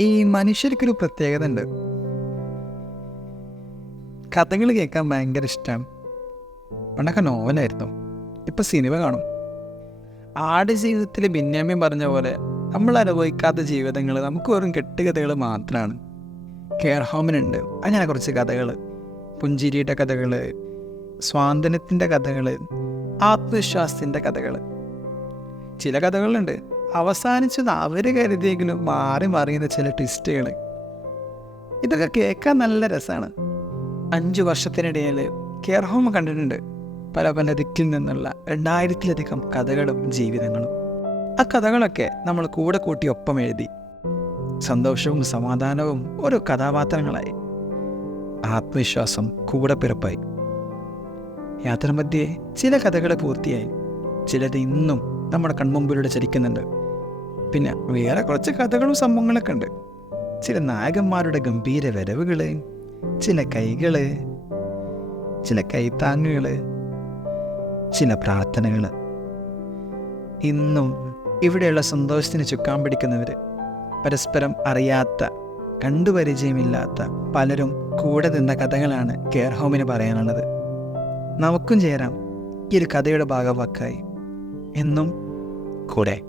ഈ മനുഷ്യർക്കൊരു പ്രത്യേകത ഉണ്ട്. കഥകൾ കേൾക്കാൻ ഭയങ്കര ഇഷ്ടമാണ് പണ്ടൊക്കെ നോവലായിരുന്നു. ഇപ്പം സിനിമ കാണും. ആട് ജീവിതത്തിൽ ബിന്യാമ്യം പറഞ്ഞ പോലെ നമ്മൾ അനുഭവിക്കാത്ത ജീവിതങ്ങൾ നമുക്ക് വെറും കെട്ടുകഥകൾ മാത്രമാണ് കെയർ ഹോമിനുണ്ട്. അങ്ങനെ കുറച്ച് കഥകൾ. പുഞ്ചിരിയുടെ കഥകൾ സ്വാതന്ത്ര്യത്തിന്റെ കഥകൾ ആത്മവിശ്വാസത്തിന്റെ കഥകൾ. ചില കഥകളുണ്ട്. അവസാനിച്ചത് അവർ കരുതിയെങ്കിലും മാറി മറിയുന്ന ചില ട്വിസ്റ്റുകൾ ഇതൊക്കെ കേൾക്കാൻ നല്ല രസമാണ് അഞ്ച് വർഷത്തിനിടയിൽ കെയർ ഹോം കണ്ടിട്ടുണ്ട്. പല പല ദിക്കിൽ നിന്നുള്ള രണ്ടായിരത്തിലധികം കഥകളും ജീവിതങ്ങളും. ആ കഥകളൊക്കെ നമ്മൾ കൂടെ കൂട്ടി ഒപ്പം എഴുതി. സന്തോഷവും സമാധാനവും ഓരോ കഥാപാത്രങ്ങളായി. ആത്മവിശ്വാസം കൂടെ പിറപ്പായി. യാത്ര മധ്യേ ചില കഥകൾ പൂർത്തിയായി. ചിലത് ഇന്നും നമ്മുടെ കൺമുമ്പിലൂടെ ചലിക്കുന്നുണ്ട്. പിന്നെ വേറെ കുറച്ച് കഥകളും സംഭവങ്ങളൊക്കെ ഉണ്ട്. ചില നായകന്മാരുടെ ഗംഭീര വരവുകൾ ചില കൈകൾ ചില കൈത്താങ്ങുകൾ ചില പ്രാർത്ഥനകൾ ഇന്നും ഇവിടെയുള്ള സന്തോഷത്തിന് ചുക്കാൻ പിടിക്കുന്നവർ പരസ്പരം അറിയാത്ത കണ്ടുപരിചയമില്ലാത്ത പലരും കൂടെ നിന്ന കഥകളാണ് കെയർ ഹോമിന് പറയാനുള്ളത്. നമുക്കും ചേരാം. ഈ ഒരു കഥയുടെ ഭാഗവാക്കായി. എന്നും കൂടെ.